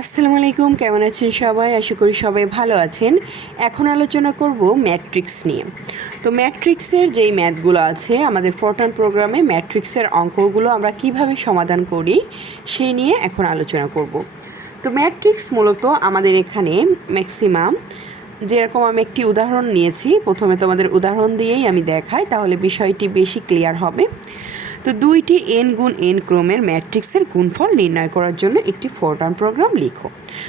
আসসালামু আলাইকুম, কেমন আছেন সবাই? আশা করি সবাই ভালো আছেন। এখন আলোচনা করব ম্যাট্রিক্স নিয়ে। তো ম্যাট্রিক্সের যেই ম্যাথগুলো আছে, আমাদের ফোরটান প্রোগ্রামে ম্যাট্রিক্সের অঙ্কগুলো আমরা কীভাবে সমাধান করি, সেই নিয়ে এখন আলোচনা করব। তো ম্যাট্রিক্স মূলত আমাদের এখানে ম্যাক্সিমাম, যেরকম আমি একটি উদাহরণ নিয়েছি, প্রথমে তোমাদের উদাহরণ দিয়েই আমি দেখাই, তাহলে বিষয়টি বেশি ক্লিয়ার হবে। তো দুইটি এন গুণ এন ক্রমের ম্যাট্রিক্সের গুণফল নির্ণয় করার জন্য একটি ফোরটান প্রোগ্রাম লিখো।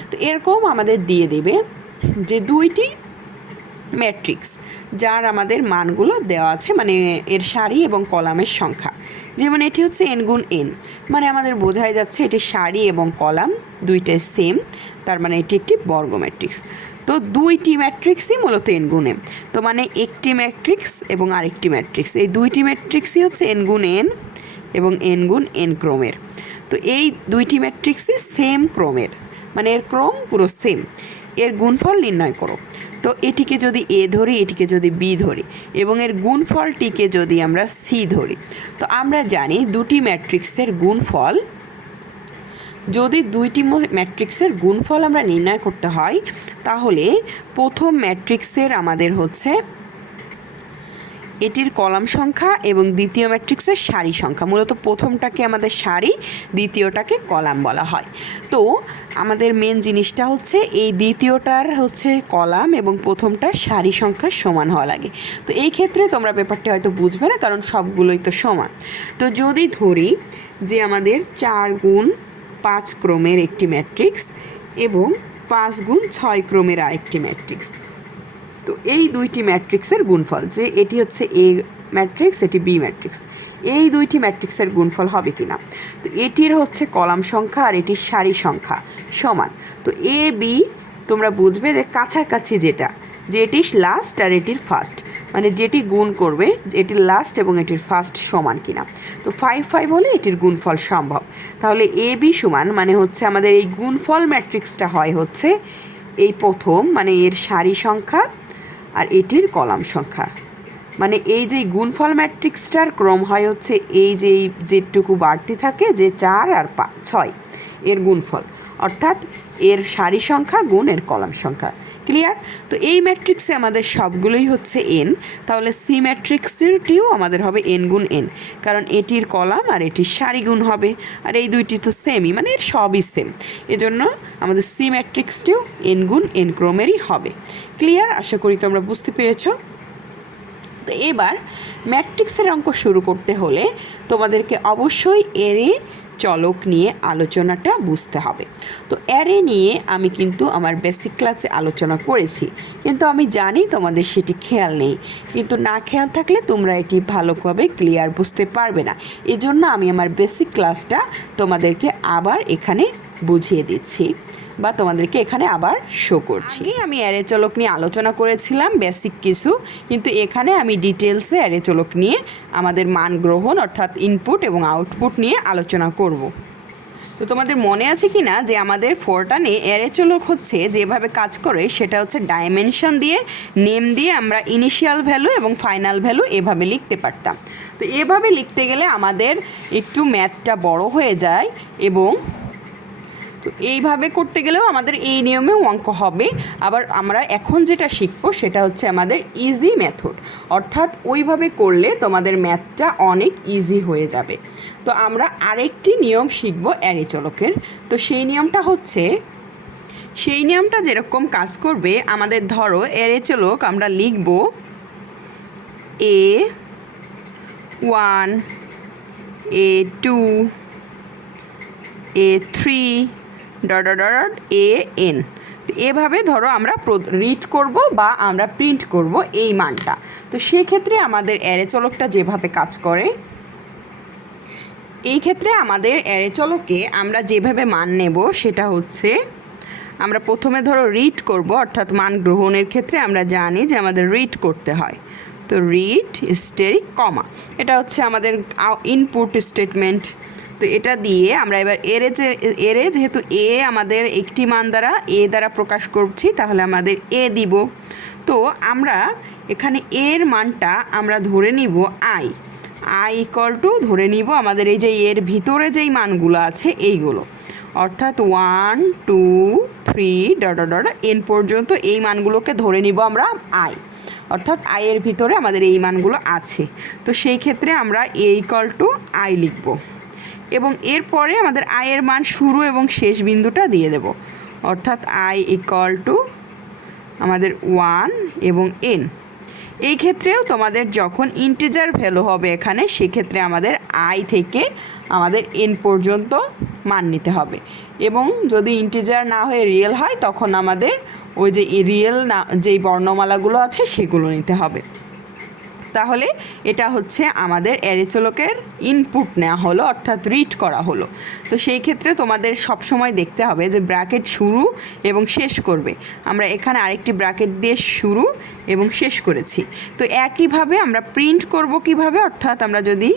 তো এরকম আমাদের দিয়ে দেবে যে দুইটি ম্যাট্রিক্স যার আমাদের মানগুলো দেওয়া আছে মানে এর সারি এবং কলামের সংখ্যা। যেমন এটি হচ্ছে এন গুণ এন মানে আমাদের বোঝাই যাচ্ছে এটি সারি এবং কলাম দুইটাই সেম তার মানে এটি একটি বর্গ ম্যাট্রিক্স। তো দুইটি ম্যাট্রিক্সই মূলত এন গুণে, তো মানে একটি ম্যাট্রিক্স এবং আরেকটি ম্যাট্রিক্স। এই দুইটি ম্যাট্রিক্সই হচ্ছে এন গুণ এন এবং এন গুণ এন ক্রমের। তো এই দুইটি ম্যাট্রিক্সই সেম ক্রমের। মানে এর ক্রম পুরো সেম এর গুণফল নির্ণয় করো। তো এটিকে যদি এ ধরি, এটিকে যদি বি ধরি এবং এর গুণফলটিকে যদি আমরা সি ধরি, তো আমরা জানি দুটি ম্যাট্রিক্সের গুণফল, যদি দুইটি ম্যাট্রিক্সের গুণফল আমরা নির্ণয় করতে হয়, তাহলে প্রথম ম্যাট্রিক্সের আমাদের হচ্ছে এটির কলাম সংখ্যা এবং দ্বিতীয় ম্যাট্রিক্সের সারি সংখ্যা। মূলত প্রথমটাকে আমাদের সারি, দ্বিতীয়টাকে কলাম বলা হয়। তো আমাদের মেন জিনিসটা হচ্ছে এই দ্বিতীয়টার হচ্ছে কলাম এবং প্রথমটা সারি সংখ্যা সমান হওয়া লাগে। তো এই ক্ষেত্রে তোমরা ব্যাপারটি হয়তো বুঝবে না, কারণ সবগুলোই তো সমান। তো যদি ধরি যে আমাদের চার গুণ পাঁচ ক্রমের একটি ম্যাট্রিক্স এবং পাঁচ গুণ ছয় ক্রমের আরেকটি ম্যাট্রিক্স। তো এই দুইটি ম্যাট্রিক্সের গুণফল, যে এটি হচ্ছে এ ম্যাট্রিক্স, এটি বি ম্যাট্রিক্স, এই দুইটি ম্যাট্রিক্সের গুণফল হবে কি না তো এটির হচ্ছে কলাম সংখ্যা আর এটির সারি সংখ্যা সমান। তো এ, বি, তোমরা বুঝবে যে কাছাকাছি যেটা, যে এটি লাস্ট আর এটির ফার্স্ট মানে যেটি গুণ করবে, এটির লাস্ট এবং এটির ফার্স্ট সমান কিনা। তো ফাইভ ফাইভ হলে এটির গুণফল সম্ভব। তাহলে এ, বি সমান মানে হচ্ছে আমাদের এই গুণফল ম্যাট্রিক্সটা হয় হচ্ছে এই প্রথম মানে এর সারি সংখ্যা আর এটির কলাম সংখ্যা। মানে এই যে গুণফল ম্যাট্রিক্সটার ক্রম হয় হচ্ছে এই যে যেটুকু বাড়তি থাকে যে চার আর পা ছয়, এর গুণফল। অর্থাৎ এর সারি সংখ্যা গুণ এর কলাম সংখ্যা। ক্লিয়ার তো এই ম্যাট্রিক্সে আমাদের সবগুলোই হচ্ছে এন তাহলে সি ম্যাট্রিক্সটিও আমাদের হবে এন গুণ এন কারণ এটির কলাম আর এটির সারি গুণ হবে, আর এই দুইটি তো সেমই মানে এর সবই সেম এজন্য আমাদের সি ম্যাট্রিক্সটিও এন গুণ এন ক্রমেরই হবে। ক্লিয়ার? আশা করি তোমরা বুঝতে পেরেছ। তো এবার ম্যাট্রিক্সের অঙ্ক শুরু করতে হলে তোমাদেরকে অবশ্যই এরে চলক নিয়ে আলোচনাটা বুঝতে হবে। তো অ্যারে নিয়ে আমি কিন্তু আমার বেসিক ক্লাসে আলোচনা করেছি। কিন্তু আমি জানি তোমাদের সেটি খেয়াল নেই। কিন্তু না খেয়াল থাকলে তোমরা এটি ভালোভাবে ক্লিয়ার বুঝতে পারবে না। এজন্য আমি আমার বেসিক ক্লাসটা তোমাদেরকে আবার এখানে বুঝিয়ে দিচ্ছি। বা তোমাদেরকে এখানে আবার শো করছি। আমি অ্যারে চলক নিয়ে আলোচনা করেছিলাম বেসিক কিছু, কিন্তু এখানে আমি ডিটেলসে অ্যারে চলক নিয়ে আমাদের মান গ্রহণ অর্থাৎ ইনপুট এবং আউটপুট নিয়ে আলোচনা করব। তো তোমাদের মনে আছে কি না যে আমাদের ফোরটানে অ্যারে চলক হচ্ছে, যেভাবে কাজ করে সেটা হচ্ছে ডাইমেনশন দিয়ে নেম দিয়ে আমরা ইনিশিয়াল ভ্যালু এবং ফাইনাল ভ্যালু এভাবে লিখতে পারতাম। তো এভাবে লিখতে গেলে আমাদের একটু ম্যাথটা বড় হয়ে যায় এবং তো এইভাবে করতে গেলেও আমাদের এই নিয়মেও অঙ্ক হবে। আবার আমরা এখন যেটা শিখব সেটা হচ্ছে আমাদের ইজি মেথড অর্থাৎ ওইভাবে করলে তোমাদের ম্যাথটা অনেক ইজি হয়ে যাবে। তো আমরা আরেকটি নিয়ম শিখব অ্যারে চলকের তো সেই নিয়মটা হচ্ছে, সেই নিয়মটা যেরকম কাজ করবে, আমাদের ধরো অ্যারে চলক আমরা লিখব A one, A two, A three dot dot A N এভাবে ধরো আমরা রিড করব বা আমরা প্রিন্ট করব এই মানটা। তো সেক্ষেত্রে আমাদের অ্যারে চলকটা যেভাবে কাজ করে, এই ক্ষেত্রে আমাদের অ্যারে চলকে আমরা যেভাবে মান নেব সেটা হচ্ছে, আমরা প্রথমে ধরো রিড করব, অর্থাৎ মান গ্রহণের ক্ষেত্রে আমরা জানি যে আমাদের রিড করতে হয়। তো রিড স্টেরিক কমা এটা হচ্ছে আমাদের ইনপুট স্টেটমেন্ট তো এটা দিয়ে আমরা এবার এরে যে এরে যেহেতু এ আমাদের একটি মান দ্বারা, এ দ্বারা প্রকাশ করছি, তাহলে আমাদের এ দিব। তো আমরা এখানে এর মানটা আমরা ধরে নিব আই। আই ইকল টু ধরে নিব আমাদের এই যে এর ভিতরে যেই মানগুলো আছে এইগুলো। অর্থাৎ one two three dot dot N পর্যন্ত এই মানগুলোকে ধরে নিব আমরা আই। অর্থাৎ আয়ের ভিতরে আমাদের এই মানগুলো আছে। তো সেই ক্ষেত্রে আমরা এ ইকাল টু আই লিখব। এবং এরপরে আমাদের আয়ের মান শুরু এবং শেষ বিন্দুটা দিয়ে দেব। অর্থাৎ আই ইকাল টু আমাদের ওয়ান এবং এন এই ক্ষেত্রেও তোমাদের যখন ইন্টিজার ভ্যালু হবে এখানে, সেক্ষেত্রে আমাদের আই থেকে আমাদের এন পর্যন্ত মান নিতে হবে। এবং যদি ইন্টিজার না হয়ে রিয়েল হয়, তখন আমাদের ওই যে রিয়েল না, যেই বর্ণমালাগুলো আছে, সেগুলো নিতে হবে। তাহলে এটা হচ্ছে আমাদের অ্যারিচলকের ইনপুট নেওয়া হলো, অর্থাৎ রিড করা হলো। তো সেই ক্ষেত্রে তোমাদের সব সময় দেখতে হবে যে ব্র্যাকেট শুরু এবং শেষ করবে। আমরা এখানে আরেকটি ব্র্যাকেট দিয়ে শুরু এবং শেষ করেছি। তো একইভাবে আমরা প্রিন্ট করব কীভাবে? অর্থাৎ আমরা যদি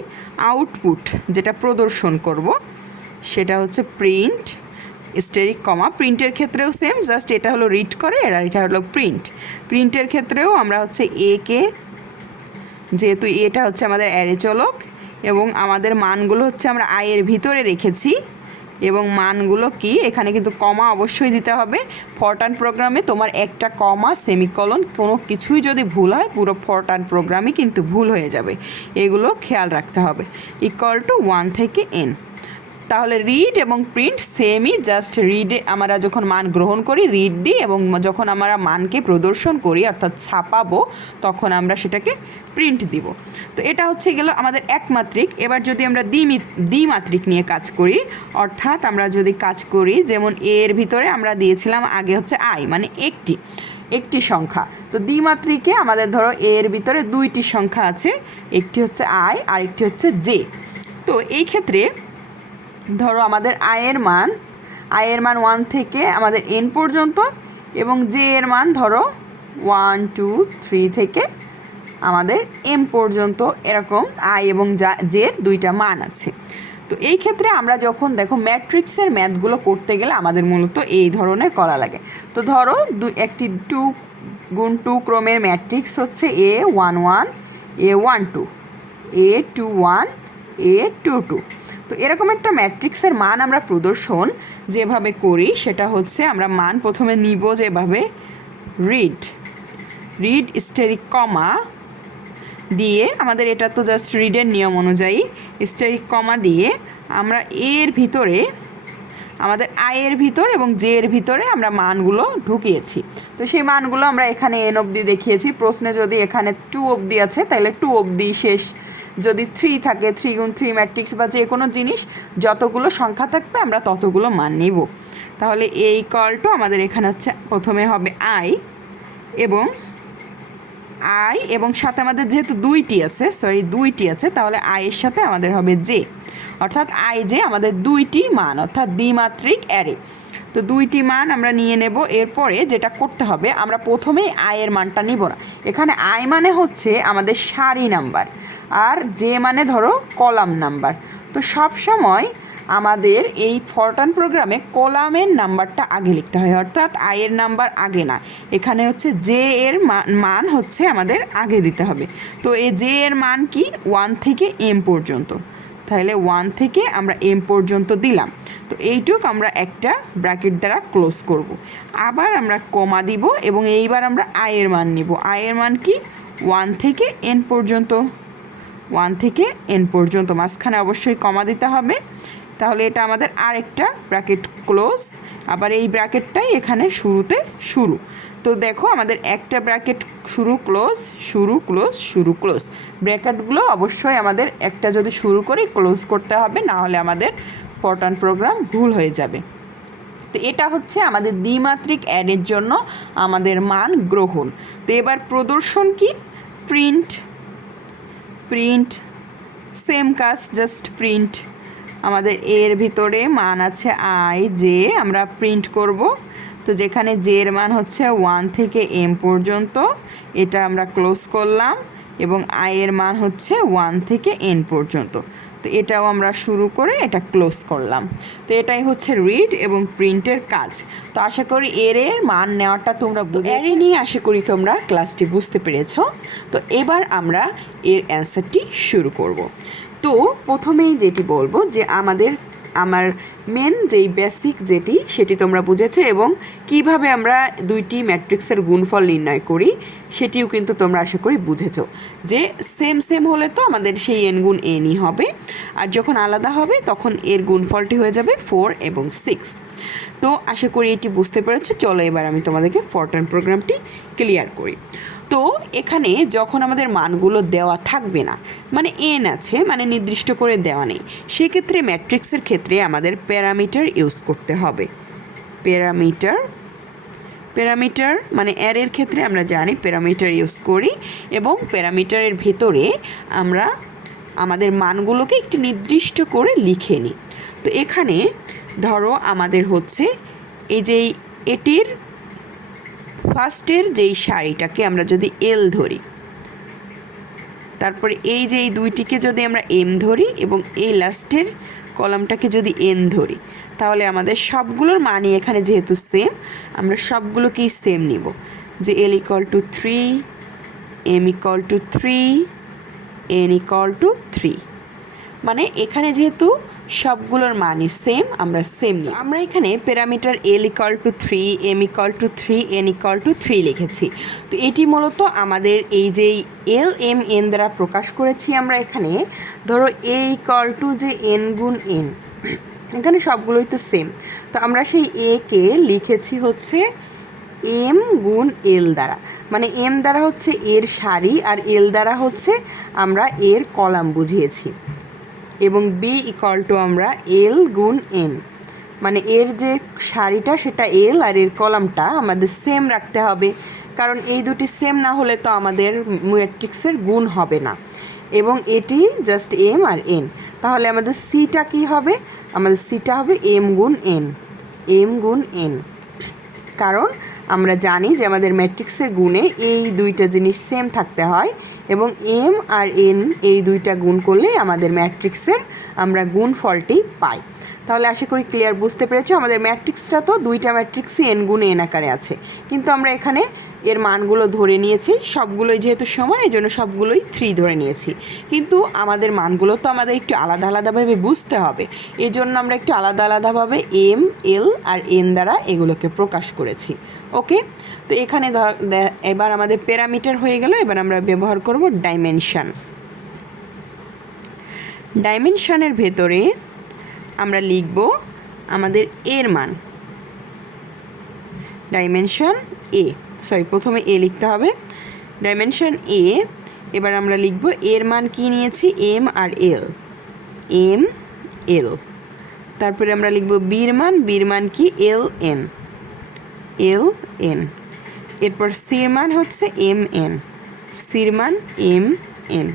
আউটপুট যেটা প্রদর্শন করব, সেটা হচ্ছে প্রিন্ট স্টেরিক কমা প্রিন্টের ক্ষেত্রেও সেম জাস্ট এটা হলো রিড করে, আর এটা হলো প্রিন্ট প্রিন্টের ক্ষেত্রেও আমরা হচ্ছে এ কে যেহেতু এটা হচ্ছে আমাদের অ্যারে চলক এবং আমাদের মানগুলো হচ্ছে আমরা আয়ের ভিতরে রেখেছি এবং মানগুলো কি? এখানে কিন্তু কমা অবশ্যই দিতে হবে। ফরটান প্রোগ্রামে তোমার একটা কমা সেমিকলন কোনো কিছুই যদি ভুল হয়, পুরো ফরটান প্রোগ্রামই কিন্তু ভুল হয়ে যাবে। এগুলো খেয়াল রাখতে হবে। ইকুয়াল টু ওয়ান থেকে এন তাহলে রিড এবং প্রিন্ট সেমই জাস্ট রিডে আমরা যখন মান গ্রহণ করি রিড দিই এবং যখন আমরা মানকে প্রদর্শন করি, অর্থাৎ ছাপাবো, তখন আমরা সেটাকে প্রিন্ট দিব। তো এটা হচ্ছে গেল আমাদের একমাত্রিক। এবার যদি আমরা দ্বিমি দ্বিমাত্রিক নিয়ে কাজ করি, অর্থাৎ আমরা যদি কাজ করি, যেমন এর ভিতরে আমরা দিয়েছিলাম আগে হচ্ছে আই মানে একটি একটি সংখ্যা। তো দ্বিমাত্রিকে আমাদের ধরো এর ভিতরে দুইটি সংখ্যা আছে, একটি হচ্ছে আই আর একটি হচ্ছে জে তো এই ক্ষেত্রে ধরো আমাদের আয়ের মান আয়ের মান ওয়ান থেকে আমাদের এন পর্যন্ত এবং জে এর মান ধরো ওয়ান টু থ্রি থেকে আমাদের এম পর্যন্ত এরকম আই এবং জে দুইটা মান আছে। তো এই ক্ষেত্রে আমরা যখন দেখো ম্যাট্রিক্সের ম্যাথগুলো করতে গেলে আমাদের মূলত এই ধরনের করা লাগে। তো ধরো দু, একটি টু গুণ টু ক্রমের ম্যাট্রিক্স হচ্ছে A one one A one two A two one A two two তো এরকম একটা ম্যাট্রিক্সের মান আমরা প্রদর্শন যেভাবে করি, সেটা হচ্ছে আমরা মান প্রথমে নিব যেভাবে রিড রিড স্টেরিক কমা দিয়ে আমাদের এটা তো জাস্ট রিডের নিয়ম অনুযায়ী স্টেরিক কমা দিয়ে আমরা এর ভিতরে, আমাদের আয়ের ভিতর এবং জে এর ভিতরে আমরা মানগুলো ঢুকিয়েছি। তো সেই মানগুলো আমরা এখানে এন অবধি দেখিয়েছি। প্রশ্নে যদি এখানে টু অবধি আছে, তাহলে টু অবধি শেষ যদি থ্রি থাকে থ্রি গুণ থ্রি ম্যাট্রিক্স বা যে কোনো জিনিস, যতগুলো সংখ্যা থাকবে আমরা ততগুলো মান নিব। তাহলে এই কলটো আমাদের এখানে হচ্ছে, প্রথমে হবে আই এবং আই এবং সাথে আমাদের যেহেতু দুইটি আছে সরি দুইটি আছে, তাহলে আয়ের সাথে আমাদের হবে জে অর্থাৎ আই জে আমাদের দুইটি মান, অর্থাৎ দ্বিমাত্রিক অ্যারে তো দুইটি মান আমরা নিয়ে নেব। এরপরে যেটা করতে হবে, আমরা প্রথমেই আয়ের মানটা নিব না। এখানে আয় মানে হচ্ছে আমাদের সারি নাম্বার, আর যে মানে ধরো কলাম নাম্বার। তো সব সময় আমাদের এই ফরটান প্রোগ্রামে কলামের নাম্বারটা আগে লিখতে হয়, অর্থাৎ আয়ের নাম্বার আগে না। এখানে হচ্ছে জে এর মান হচ্ছে আমাদের আগে দিতে হবে। তো এই জে এর মান কি? ওয়ান থেকে এম পর্যন্ত। তাহলে ওয়ান থেকে আমরা এম পর্যন্ত দিলাম। তো এইটুক আমরা একটা ব্র্যাকেট দ্বারা ক্লোজ করব। আবার আমরা কমা দিব এবং এইবার আমরা আয়ের মান নিব। আয়ের মান কি? ওয়ান থেকে এন পর্যন্ত। ওয়ান থেকে এন পর্যন্ত। মাঝখানে অবশ্যই কমা দিতে হবে। তাহলে এটা আমাদের আরেকটা ব্র্যাকেট ক্লোজ। আবার এই ব্র্যাকেটটাই এখানে শুরুতে শুরু। তো দেখো আমাদের একটা ব্র্যাকেট শুরু ক্লোজ শুরু ক্লোজ শুরু ক্লোজ ব্র্যাকেটগুলো অবশ্যই আমাদের একটা যদি শুরু করি ক্লোজ করতে হবে, না হলে আমাদের পটান প্রোগ্রাম ভুল হয়ে যাবে। তো এটা হচ্ছে আমাদের দ্বিমাত্রিক অ্যাডের জন্য আমাদের মান গ্রহণ। তো এবার প্রদর্শন কি? প্রিন্ট প্রিন্ট সেম কাজ জাস্ট প্রিন্ট আমাদের এর ভিতরে মান আছে আই যে আমরা প্রিন্ট করব। তো যেখানে জে এর মান হচ্ছে ওয়ান থেকে এম পর্যন্ত এটা আমরা ক্লোজ করলাম এবং আই এর মান হচ্ছে ওয়ান থেকে এন পর্যন্ত। তো এটাও আমরা শুরু করে এটা ক্লোজ করলাম। তো এটাই হচ্ছে রিড এবং প্রিন্টের কাজ। তো আশা করি এর এর মান নেওয়াটা তোমরা এরই নিয়ে আশা করি তোমরা ক্লাসটি বুঝতে পেরেছ। তো এবার আমরা এর অ্যান্সারটি শুরু করব। তো প্রথমেই যেটি বলব যে আমাদের আমার মেন যেই বেসিক যেটি, সেটি তোমরা বুঝেছ এবং কীভাবে আমরা দুইটি ম্যাট্রিক্সের গুণফল নির্ণয় করি, সেটিও কিন্তু তোমরা আশা করি বুঝেছ। যে সেম সেম হলে তো আমাদের সেই এন গুণ এনই হবে, আর যখন আলাদা হবে তখন এর গুণফলটি হয়ে যাবে ফোর এবং সিক্স তো আশা করি এটি বুঝতে পেরেছ, চলো এবার আমি তোমাদেরকে ফরটান প্রোগ্রামটি ক্লিয়ার করি। তো এখানে যখন আমাদের মানগুলো দেওয়া থাকবে না মানে এন আছে মানে নির্দিষ্ট করে দেওয়া নেই, সেক্ষেত্রে ম্যাট্রিক্সের ক্ষেত্রে আমাদের প্যারামিটার ইউজ করতে হবে। প্যারামিটার প্যারামিটার মানে অ্যারের ক্ষেত্রে আমরা জানি প্যারামিটার ইউজ করি এবং প্যারামিটারের ভেতরে আমরা আমাদের মানগুলোকে একটি নির্দিষ্ট করে লিখে নিই। তো এখানে ধরো আমাদের হচ্ছে এই যে এটির ফার্স্টের যেই শাড়িটাকে আমরা যদি এল ধরি, তারপরে এই যে এই দুইটিকে যদি আমরা এম ধরি এবং এই লাস্টের কলামটাকে যদি এন ধরি, তাহলে আমাদের সবগুলোর মানই এখানে যেহেতু সেম আমরা সবগুলোকেই সেম নিব। যে L equal to three M equal to three N equal to three মানে এখানে যেহেতু সবগুলোর মানই সেম আমরা সেম নিই। আমরা এখানে parameter L equal to three M equal to three N to three লিখেছি। তো এটি মূলত আমাদের এই যে এল এম এন দ্বারা প্রকাশ করেছি আমরা এখানে, ধরো এ ইকল টু যে এন গুণ এন এখানে সবগুলোই তো সেম তো আমরা সেই এ কে লিখেছি হচ্ছে এম গুণ এল দ্বারা। মানে এম দ্বারা হচ্ছে এর সারি আর এল দ্বারা হচ্ছে আমরা এর কলাম বুঝিয়েছি। এবং বি ইকাল টু আমরা এল গুণ এন মানে এর যে শাড়িটা সেটা এল আর এর কলামটা আমাদের সেম রাখতে হবে। কারণ এই দুটি সেম না হলে তো আমাদের ম্যাট্রিক্সের গুণ হবে না। এবং এটি জাস্ট এম আর এন তাহলে আমাদের সিটা কি হবে? আমাদের সিটা হবে এম গুণ এন এম গুণ এন কারণ আমরা জানি যে আমাদের ম্যাট্রিক্সের গুণে এই দুইটা জিনিস সেম থাকতে হয়। এবং এম আর এন এই দুইটা গুণ করলে আমাদের ম্যাট্রিক্সের আমরা গুণ ফলটি পাই। তাহলে আশা করি ক্লিয়ার বুঝতে পেরেছ? আমাদের ম্যাট্রিক্সটা তো দুইটা ম্যাট্রিক্সই এন গুণ এন আকারে আছে। কিন্তু আমরা এখানে এর মানগুলো ধরে নিয়েছি। সবগুলোই যেহেতু সমান, এই জন্য সবগুলোই থ্রি ধরে নিয়েছি। কিন্তু আমাদের মানগুলো তো আমাদের একটু আলাদা আলাদাভাবে বুঝতে হবে। এই জন্য আমরা একটু আলাদা আলাদাভাবে এম এল আর এন দ্বারা এগুলোকে প্রকাশ করেছি। ওকে তো এখানে ধর এবার আমাদের প্যারামিটার হয়ে গেল। এবার আমরা ব্যবহার করব ডাইমেনশান ডাইমেনশানের ভেতরে আমরা লিখব আমাদের এর মান। ডাইমেনশান এ সরি প্রথমে এ লিখতে হবে। ডাইমেনশন এ এবার আমরা লিখব এর মান কি নিয়েছি? M R L M L তারপরে আমরা লিখব বির মান বির মান কি? এল এন এল এন এরপর সির মান হচ্ছে এম এন সির মান এম এন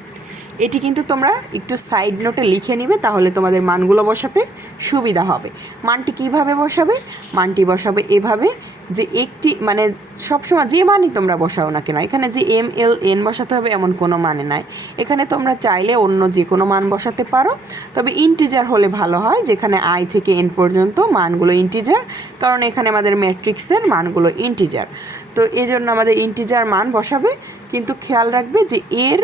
এটি কিন্তু তোমরা একটু সাইড নোটে লিখে নিবে, তাহলে তোমাদের মানগুলো বসাতে সুবিধা হবে। মানটি কীভাবে বসাবে? মানটি বসাবে এভাবে। যে একটি মানে সবসময় যে মানই তোমরা বসাও না কেন, এখানে যে এম এল এন বসাতে হবে এমন কোনো মানে নাই। এখানে তোমরা চাইলে অন্য যে কোনো মান বসাতে পারো। তবে ইন্টিজার হলে ভালো হয়, যেখানে আই থেকে এন পর্যন্ত মানগুলো ইন্টিজার কারণ এখানে আমাদের ম্যাট্রিক্সের মানগুলো ইন্টিজার তো এই জন্য আমাদের ইন্টিজার মান বসাবে, কিন্তু খেয়াল রাখবে যে এর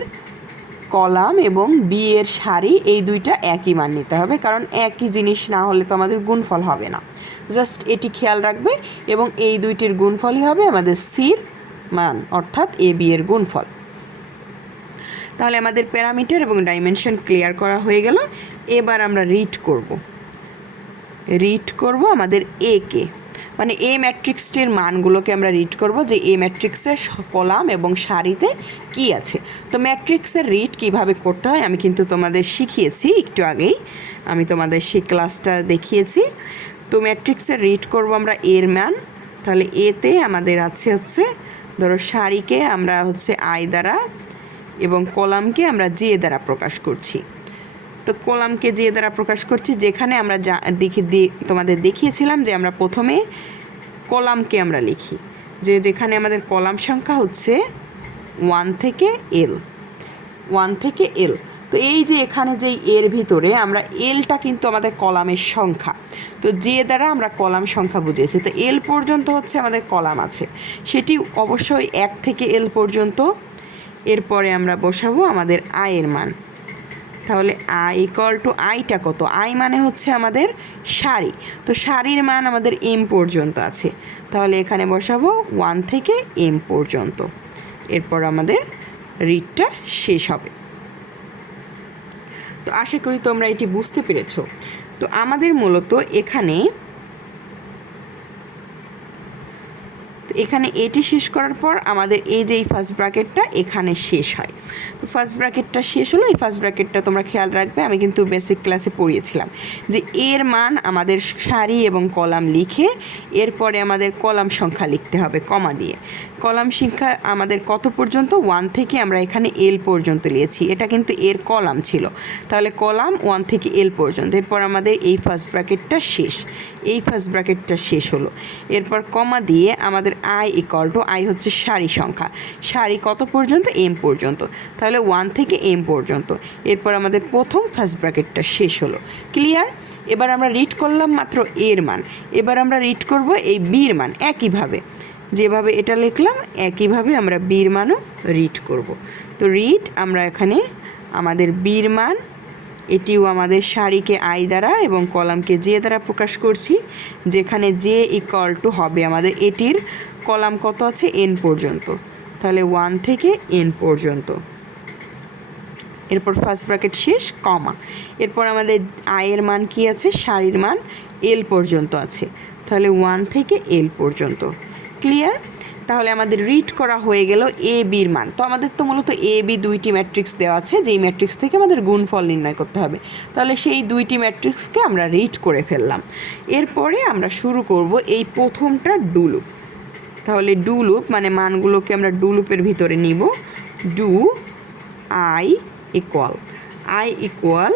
কলাম এবং বি এর সারি এই দুইটা একই মান নিতে হবে, কারণ একই জিনিস না হলে তো আমাদের গুণফল হবে না। জাস্ট এটি খেয়াল রাখবে এবং এই দুইটির গুণফলই হবে আমাদের সির মান, অর্থাৎ এ বি এর গুণফল। তাহলে আমাদের প্যারামিটার এবং ডাইমেনশন ক্লিয়ার করা হয়ে গেল। এবার আমরা রিড করব। রিড করব আমাদের এ কে। মানে এ ম্যাট্রিক্সটির মানগুলোকে আমরা রিড করব যে এ ম্যাট্রিক্সের কলাম এবং সারিতে কি আছে। তো ম্যাট্রিক্সের রিড কীভাবে করতে হয় আমি কিন্তু তোমাদের শিখিয়েছি একটু আগেই। আমি তোমাদের সেই ক্লাসটা দেখিয়েছি। তো ম্যাট্রিক্সের রিড করব আমরা এর মান। তাহলে এতে আমাদের আছে হচ্ছে, ধরো সারিকে আমরা হচ্ছে আই দ্বারা এবং কলামকে আমরা জে দ্বারা প্রকাশ করছি। তো কলামকে যে দ্বারা প্রকাশ করছি, যেখানে আমরা যা দেখি তোমাদের দেখিয়েছিলাম যে আমরা প্রথমে কলামকে আমরা লিখি। যে যেখানে আমাদের কলাম সংখ্যা হচ্ছে ওয়ান থেকে এল ওয়ান থেকে এল তো এই যে এখানে যে এর ভিতরে আমরা এলটা কিন্তু আমাদের কলামের সংখ্যা। তো যে দ্বারা আমরা কলাম সংখ্যা বুঝিয়েছি, তো এল পর্যন্ত হচ্ছে আমাদের কলাম আছে। সেটি অবশ্যই এক থেকে এল পর্যন্ত। এরপরে আমরা বসাবো আমাদের আয়ের মান। তাহলে আই ইকুয়াল টু আইটা কত? আই মানে হচ্ছে আমাদের শাড়ি তো শাড়ির মান আমাদের এম পর্যন্ত আছে। তাহলে এখানে বসাবো ওয়ান থেকে এম পর্যন্ত। এরপর আমাদের রিডটা শেষ হবে। তো আশা করি তোমরা এটি বুঝতে পেরেছ। তো আমাদের মূলত এখানে এখানে এটি শেষ করার পর আমাদের এই যে এই ফার্স্ট ব্র্যাকেটটা এখানে শেষ হয়। তো ফার্স্ট ব্র্যাকেটটা শেষ হলো, এই ফার্স্ট ব্র্যাকেটটা তোমরা খেয়াল রাখবে, আমি কিন্তু বেসিক ক্লাসে পড়িয়েছিলাম। যে এর মান আমাদের সারি এবং কলাম লিখে, এরপরে আমাদের কলাম সংখ্যা লিখতে হবে, কমা দিয়ে। কলাম সংখ্যা আমাদের কত পর্যন্ত? ওয়ান থেকে আমরা এখানে এল পর্যন্ত নিয়েছি এটা কিন্তু এর কলাম ছিল। তাহলে কলাম ওয়ান থেকে এল পর্যন্ত। এরপর আমাদের এই ফার্স্ট ব্র্যাকেটটা শেষ। এই ফার্স্ট ব্র্যাকেটটা শেষ হলো। এরপর কমা দিয়ে আমাদের আই ইকল টু আই হচ্ছে সারি সংখ্যা। সারি কত পর্যন্ত? এম পর্যন্ত। তাহলে ওয়ান থেকে এম পর্যন্ত। এরপর আমাদের প্রথম ফার্স্ট ব্র্যাকেটটা শেষ হলো। ক্লিয়ার এবার আমরা রিড করলাম মাত্র এর মান। এবার আমরা রিড করব এই বির মান একইভাবে। যেভাবে এটা লিখলাম, একইভাবে আমরা বীর মানও রিড করব। তো রিড আমরা এখানে আমাদের বীর মান এটিও আমাদের সারিকে আই দ্বারা এবং কলামকে জে দ্বারা প্রকাশ করছি, যেখানে জে ইকুয়াল টু হবে আমাদের এটির কলাম কত আছে? এন পর্যন্ত। তাহলে ওয়ান থেকে এন পর্যন্ত। এরপর ফার্স্ট ব্র্যাকেট শেষ কমা এরপর আমাদের আয়ের মান কি আছে? শাড়ির মান এল পর্যন্ত আছে। তাহলে ওয়ান থেকে এল পর্যন্ত। ক্লিয়ার তাহলে আমাদের রিড করা হয়ে গেল এ বির মান। তো আমাদের তো মূলত এ বি দুইটি ম্যাট্রিক্স দেওয়া আছে, যেই ম্যাট্রিক্স থেকে আমাদের গুণফল নির্ণয় করতে হবে। তাহলে সেই দুইটি ম্যাট্রিক্সকে আমরা রিড করে ফেললাম। এরপরে আমরা শুরু করব এই প্রথমটা ডুলুপ তাহলে ডুলুপ মানে মানগুলোকে আমরা ডুলুপের ভিতরে নিব। Do I equal I equal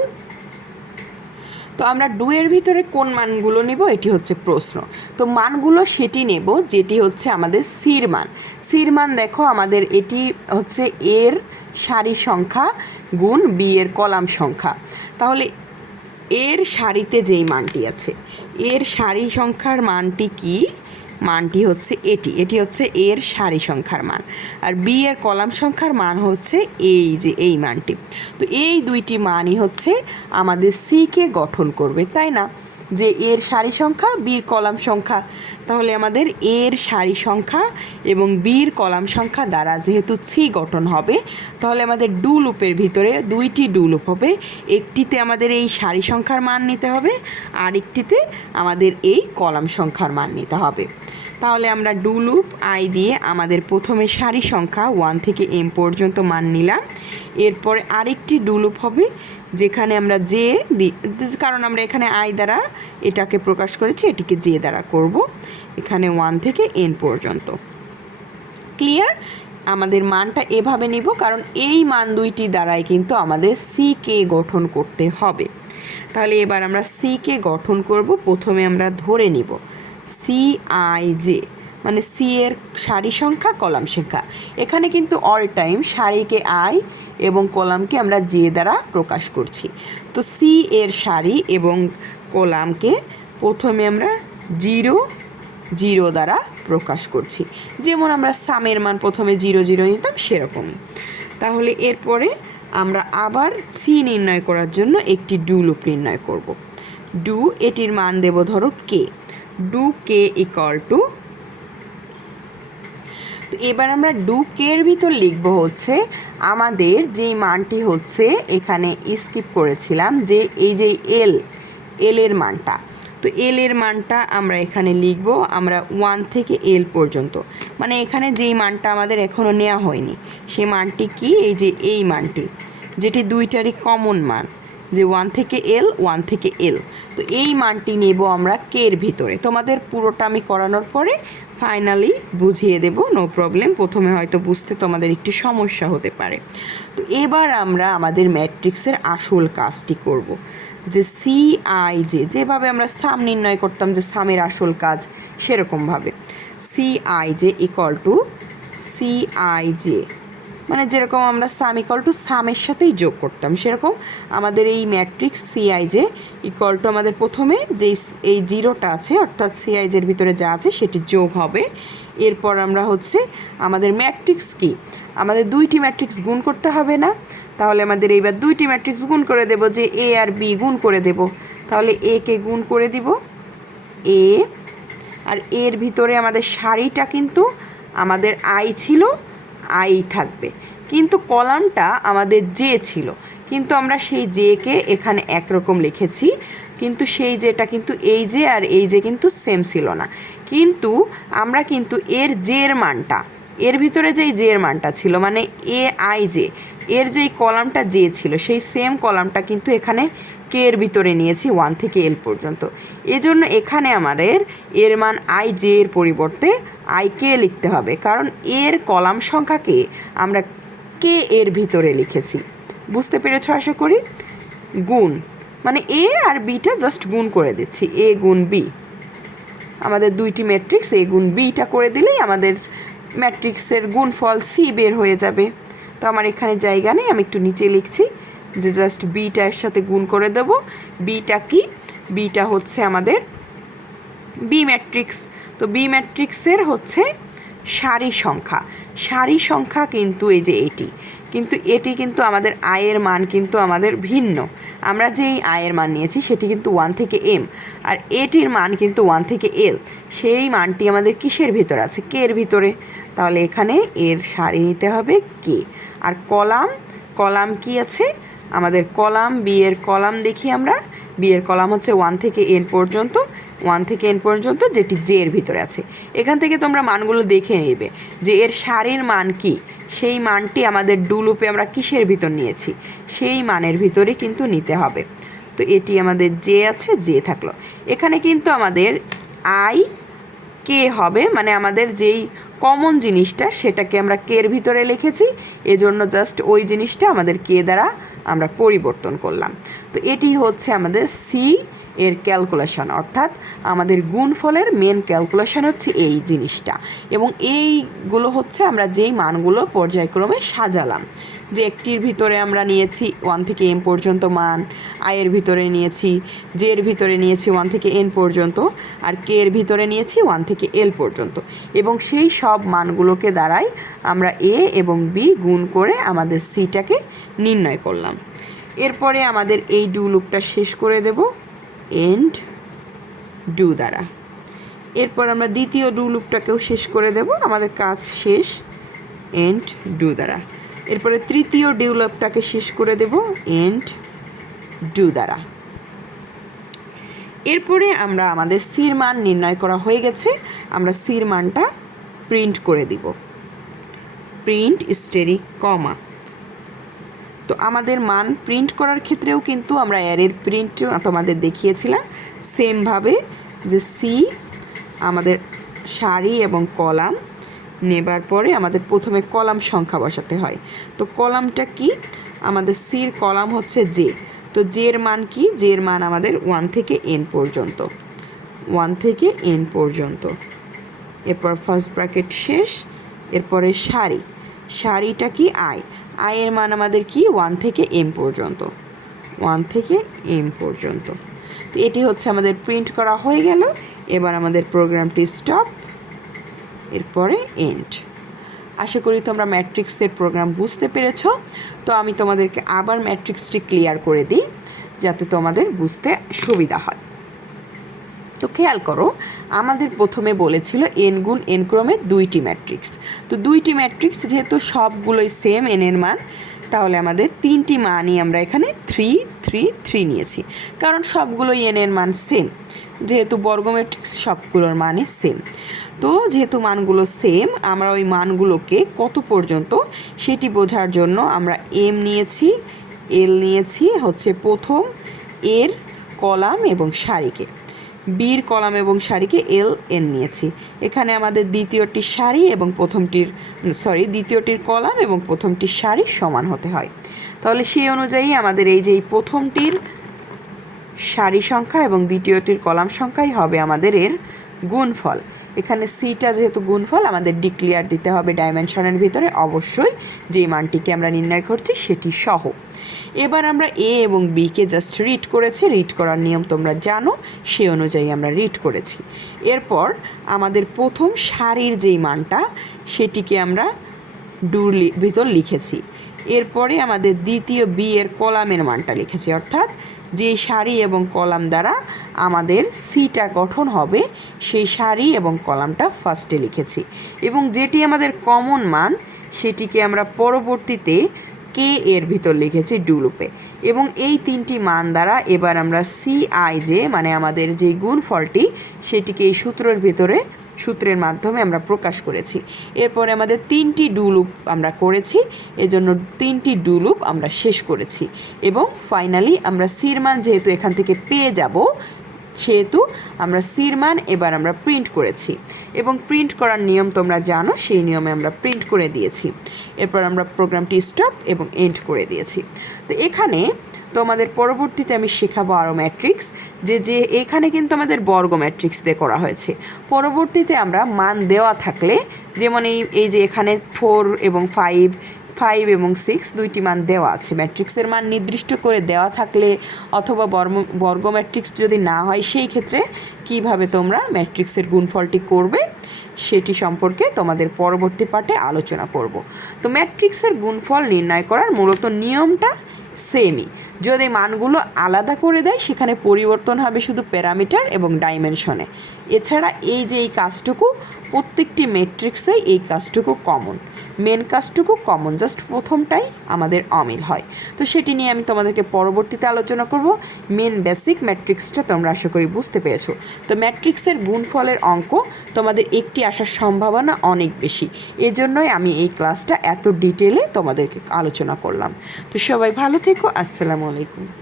তো আমরা ডুয়ের ভিতরে কোন মানগুলো নেব, এটি হচ্ছে প্রশ্ন। তো মানগুলো সেটি নেব, যেটি হচ্ছে আমাদের সির মান। সির মান দেখো, আমাদের এটি হচ্ছে এর সারি সংখ্যা গুণ বি এর কলাম সংখ্যা। তাহলে এর সারিতে যেই মানটি আছে, এর সারি সংখ্যার মানটি কি? মানটি হচ্ছে এটি। এটি হচ্ছে এর সারি সংখ্যার মান। আর বি এর কলাম সংখ্যার মান হচ্ছে এই যে এই মানটি। তো এই দুইটি মানই হচ্ছে আমাদের সিকে গঠন করবে, তাই না? যে এর সারি সংখ্যা, বির কলাম সংখ্যা। তাহলে আমাদের এর সারি সংখ্যা এবং বির কলাম সংখ্যা দ্বারা যেহেতু সি গঠন হবে, তাহলে আমাদের ডু লুপের ভিতরে দুইটি ডু লুপ হবে। একটিতে আমাদের এই সারি সংখ্যার মান নিতে হবে আর একটিতে আমাদের এই কলাম সংখ্যার মান নিতে হবে। তাহলে আমরা ডু লুপ আই দিয়ে আমাদের প্রথমে সারি সংখ্যা ওয়ান থেকে এম পর্যন্ত মান নিলাম। এরপরে আরেকটি ডু লুপ হবে যেখানে আমরা দিই কারণ আমরা এখানে আই দ্বারা এটাকে প্রকাশ করেছি, এটিকে জে দ্বারা করব, এখানে ওয়ান থেকে এন পর্যন্ত। ক্লিয়ার আমাদের মানটা এভাবে নিব, কারণ এই মান দুইটি দ্বারাই কিন্তু আমাদের সি কে গঠন করতে হবে। তাহলে এবার আমরা সি কে গঠন করব, প্রথমে আমরা ধরে নিব। সি আই জে মানে সি এর সারি সংখ্যা, কলাম সংখ্যা। এখানে কিন্তু অল টাইম সারিকে আই এবং কলামকে আমরা জে দ্বারা প্রকাশ করছি। তো সি এর সারি এবং কলামকে প্রথমে আমরা জিরো জিরো দ্বারা প্রকাশ করছি। যেমন আমরা সামের মান প্রথমে জিরো জিরো নিতাম সেরকমই তাহলে এরপরে আমরা আবার সি নির্ণয় করার জন্য একটি ডু লুপ নির্ণয় করব। ডু এটির মান দেব ধরো K do K equal to তো এবার আমরা ডু কের ভিতর লিখব হচ্ছে, আমাদের যেই মানটি হচ্ছে এখানে স্কিপ করেছিলাম যে এই যে এল এল এর মানটা। তো এল এর মানটা আমরা এখানে লিখব, আমরা ওয়ান থেকে এল পর্যন্ত। মানে এখানে যেই মানটা আমাদের এখনও নেওয়া হয়নি, সেই মানটি কি? এই যে এই মানটি, যেটি দুইটারই কমন মান, যে ওয়ান থেকে এল ওয়ান থেকে এল তো এই মানটি নেব আমরা কের ভিতরে। তোমাদের পুরোটা আমি করানোর পরে ফাইনালি বুঝিয়ে দেব, নো প্রবলেম। প্রথমে হয়তো বুঝতে তোমাদের একটু সমস্যা হতে পারে। তো এবার আমরা আমাদের ম্যাট্রিক্সের আসল কাজটি করব, যে সি আই জে যেভাবে আমরা সাম নির্ণয় করতাম যে সামের আসল কাজ, সেরকমভাবে। C I J equal to C I J মানে যেরকম আমরা সাম ইকল টু সামের সাথেই যোগ করতাম, সেরকম আমাদের এই ম্যাট্রিক্স সিআইজে ইকল টু আমাদের প্রথমে যেই এই জিরোটা আছে, অর্থাৎ সিআইজের ভিতরে যা আছে সেটি যোগ হবে। এরপর আমরা হচ্ছে আমাদের ম্যাট্রিক্স কি? আমাদের দুইটি ম্যাট্রিক্স গুণ করতে হবে না। তাহলে আমাদের এইবার দুইটি ম্যাট্রিক্স গুণ করে দেব যে এ আর বি গুণ করে দেব। তাহলে এ কে গুণ করে দিব। এ আর এর ভিতরে আমাদের শাড়িটা কিন্তু আমাদের আই ছিল। আই থাকবে। কিন্তু কলামটা আমাদের জে ছিল। কিন্তু আমরা সেই জেকে এখানে একরকম লিখেছি। কিন্তু সেই যেটা কিন্তু এই যে আর এই যে কিন্তু সেম ছিল না। কিন্তু আমরা কিন্তু এর জের মানটা, এর ভিতরে যেই জের মানটা ছিল মানে এ আই জে, এর যেই কলামটা জে ছিল, সেই সেম কলামটা কিন্তু এখানে কে এর ভিতরে নিয়েছি ওয়ান থেকে এল পর্যন্ত। এজন্য এখানে আমাদের এর মান আই জে এর পরিবর্তে আই কে লিখতে হবে, কারণ এর কলাম সংখ্যাকে আমরা কে এর ভিতরে লিখেছি। বুঝতে পেরেছ আশা করি? গুণ মানে এ আর বিটা জাস্ট গুণ করে দিচ্ছি এ গুণ বি আমাদের দুইটি ম্যাট্রিক্স এ গুণ বিটা করে দিলেই আমাদের ম্যাট্রিক্সের গুণফল সি বের হয়ে যাবে। তো আমার এখানে জায়গা নেই, আমি একটু নিচে লিখছি যে জাস্ট বিটা এর সাথে গুণ করে দেব। বিটা কি? বিটা হচ্ছে আমাদের বি ম্যাট্রিক্স তো বি ম্যাট্রিক্সের হচ্ছে সারি সংখ্যা। সারি সংখ্যা কিন্তু এই যে এটি, কিন্তু এটি কিন্তু আমাদের আয়ের মান কিন্তু আমাদের ভিন্ন। আমরা যেই আয়ের মান নিয়েছি সেটি কিন্তু ওয়ান থেকে এম আর এটির মান কিন্তু ওয়ান থেকে এল সেই মানটি আমাদের কিসের ভিতর আছে? কে এর ভিতরে। তাহলে এখানে এর সারি নিতে হবে কে আর কলাম কলাম কি আছে? আমাদের কলাম বি এর কলাম দেখি আমরা। বি এর কলাম হচ্ছে ওয়ান থেকে এন পর্যন্ত। ওয়ান থেকে এন পর্যন্ত, যেটি জে এর ভিতরে আছে। এখান থেকে তোমরা মানগুলো দেখে নেবে যে এর সারির মান কি। সেই মানটি আমাদের ডুলুপে আমরা কিসের ভিতর নিয়েছি? সেই মানের ভিতরে কিন্তু নিতে হবে। তো এটি আমাদের জে আছে জে থাকল। এখানে কিন্তু আমাদের আই কে হবে মানে আমাদের যেই কমন জিনিসটা, সেটাকে আমরা কের ভিতরে লিখেছি। এজন্য জাস্ট ওই জিনিসটা আমাদের কে দ্বারা আমরা পরিবর্তন করলাম। তো এটি হচ্ছে আমাদের সি এর ক্যালকুলেশন অর্থাৎ আমাদের গুণফলের মেন ক্যালকুলেশন হচ্ছে এই জিনিসটা। এবং এইগুলো হচ্ছে আমরা যেই মানগুলো পর্যায়ক্রমে সাজালাম। যে একটির ভিতরে আমরা নিয়েছি ওয়ান থেকে এম পর্যন্ত মান আয়ের ভিতরে নিয়েছি জে এর ভিতরে নিয়েছি ওয়ান থেকে এন পর্যন্ত, আর কে এর ভিতরে নিয়েছি ওয়ান থেকে এল পর্যন্ত। এবং সেই সব মানগুলোকে দ্বারাই আমরা এ এবং বি গুণ করে আমাদের সিটাকে নির্ণয় করলাম। এরপরে আমাদের এই ডু লুপটা শেষ করে দেব। এন্ড ডু দ্বারা। এরপর আমরা দ্বিতীয় ডু লুপটাকেও শেষ করে দেব। আমাদের কাজ শেষ এন্ড ডু দ্বারা। এরপরে তৃতীয় ডিউলপটাকে শেষ করে দেব এন্ড ডু দ্বারা। এরপরে আমরা আমাদের সির মান নির্ণয় করা হয়ে গেছে। আমরা সির মানটা প্রিন্ট করে দিব। প্রিন্ট স্টেরিক কমা তো আমাদের মান প্রিন্ট করার ক্ষেত্রেও কিন্তু আমরা অ্যারের প্রিন্ট তোমাদের দেখিয়েছিলাম সেমভাবে যে সি আমাদের সারি এবং কলাম নেবার পরে আমাদের প্রথমে কলাম সংখ্যা বসাতে হয়। তো কলামটা কি? আমাদের সির কলাম হচ্ছে জে তো জের মান কি? জের মান আমাদের ওয়ান থেকে এন পর্যন্ত। ওয়ান থেকে এন পর্যন্ত। এরপর ফার্স্ট ব্র্যাকেট শেষ, এরপরে শাড়ি শাড়িটা কি? আয় আয়ের মান আমাদের কি? ওয়ান থেকে এম পর্যন্ত। ওয়ান থেকে এম পর্যন্ত। তো এটি হচ্ছে আমাদের প্রিন্ট করা হয়ে গেল। এবার আমাদের প্রোগ্রামটি স্টপ এরপরে এন্ড আশা করি তোমরা ম্যাট্রিক্সের প্রোগ্রাম বুঝতে পেরেছ। তো আমি তোমাদেরকে আবার ম্যাট্রিক্সটি ক্লিয়ার করে দিই, যাতে তোমাদের বুঝতে সুবিধা হয়। তো খেয়াল করো, আমাদের প্রথমে বলেছিল এন গুণ এন ক্রমের দুইটি ম্যাট্রিক্স তো দুইটি ম্যাট্রিক্স যেহেতু সবগুলোই সেম এন এর মান, তাহলে আমাদের তিনটি মানই আমরা এখানে থ্রি থ্রি থ্রি নিয়েছি। কারণ সবগুলোই এন এর মান সেম যেহেতু বর্গ ম্যাট্রিক্স সবগুলোর মানই সেম তো যেহেতু মানগুলো সেম আমরা ওই মানগুলোকে কত পর্যন্ত, সেটি বোঝার জন্য আমরা এম নিয়েছি এল নিয়েছি, হচ্ছে প্রথম, এর কলাম এবং সারিকে। বীর, কলাম এবং সারিকে এল, এন নিয়েছি। এখানে আমাদের দ্বিতীয়টির সারি এবং প্রথমটির সরি দ্বিতীয়টির কলাম এবং প্রথমটির সারি সমান হতে হয়। তাহলে সেই অনুযায়ী আমাদের এই যে এই প্রথমটির সারি সংখ্যা এবং দ্বিতীয়টির কলাম সংখ্যাই হবে আমাদের এর গুণফল। এখানে সিটা যেহেতু গুণফল, আমাদের ডিক্লিয়ার দিতে হবে ডাইমেনশনের ভিতরে। অবশ্যই যে মানটিকে আমরা নির্ণয় করছি সেটি সহ। এবার আমরা এ এবং বিকে জাস্ট রিড করেছি। রিড করার নিয়ম তোমরা জানো সে অনুযায়ী আমরা রিড করেছি। এরপর আমাদের প্রথম সারির যেই মানটা, সেটিকে আমরা ডুর ভিতর লিখেছি। এরপরে আমাদের দ্বিতীয় বি এর কলামের মানটা লিখেছি। অর্থাৎ যে সারি এবং কলাম দ্বারা আমাদের সিটা গঠন হবে, সেই সারি এবং কলামটা ফার্স্টে লিখেছি। এবং যেটি আমাদের কমন মান, সেটিকে আমরা পরবর্তীতে কে এর ভিতর লিখেছি ডুলুপে। এবং এই তিনটি মান দ্বারা এবার আমরা সি আই যে মানে আমাদের যে গুণফলটি সেটিকে এই সূত্রের ভিতরে, সূত্রের মাধ্যমে আমরা প্রকাশ করেছি। এরপরে আমাদের তিনটি ডুলুপ আমরা করেছি, এজন্য তিনটি ডুলুপ আমরা শেষ করেছি। এবং ফাইনালি আমরা সির মান যেহেতু এখান থেকে পেয়ে যাব সেহেতু আমরা সির মান এবার আমরা প্রিন্ট করেছি। এবং প্রিন্ট করার নিয়ম তোমরা জানো, সেই নিয়মে আমরা প্রিন্ট করে দিয়েছি। এরপর আমরা প্রোগ্রামটি স্টপ এবং এন্ড করে দিয়েছি। তো এখানে তোমাদের পরবর্তীতে আমি শেখাবো আরও ম্যাট্রিক্স যে যে এখানে কিন্তু আমাদের বর্গ ম্যাট্রিক্স দিয়ে করা হয়েছে। পরবর্তীতে আমরা মান দেওয়া থাকলে, যেমন এই এই যে এখানে ফোর এবং ফাইভ ফাইভ এবং সিক্স দুইটি মান দেওয়া আছে। ম্যাট্রিক্সের মান নির্দিষ্ট করে দেওয়া থাকলে অথবা বর্ম, বর্গ ম্যাট্রিক্স যদি না হয়, সেই ক্ষেত্রে কীভাবে তোমরা ম্যাট্রিক্সের গুণফলটি করবে, সেটি সম্পর্কে তোমাদের পরবর্তী পার্টে আলোচনা করব। তো ম্যাট্রিক্সের গুণফল নির্ণয় করার মূলত নিয়মটা সেমই যদি মানগুলো আলাদা করে দেয়, সেখানে পরিবর্তন হবে শুধু প্যারামিটার এবং ডাইমেনশনে এছাড়া এই যে এই কাজটুকু, প্রত্যেকটি ম্যাট্রিক্সেই এই কাজটুকু কমন মেন কাজটুকু কমন জাস্ট প্রথমটাই আমাদের অমিল হয়। তো সেটি নিয়ে আমি তোমাদেরকে পরবর্তীতে আলোচনা করব। মেন বেসিক ম্যাট্রিক্সটা তোমরা আশা করি বুঝতে পেরেছ। তো ম্যাট্রিক্সের গুণফলের অঙ্ক তোমাদের একটি আসার সম্ভাবনা অনেক বেশি। এজন্যই আমি এই ক্লাসটা এত ডিটেলে তোমাদেরকে আলোচনা করলাম। তো সবাই ভালো থেকো, আসসালামু আলাইকুম।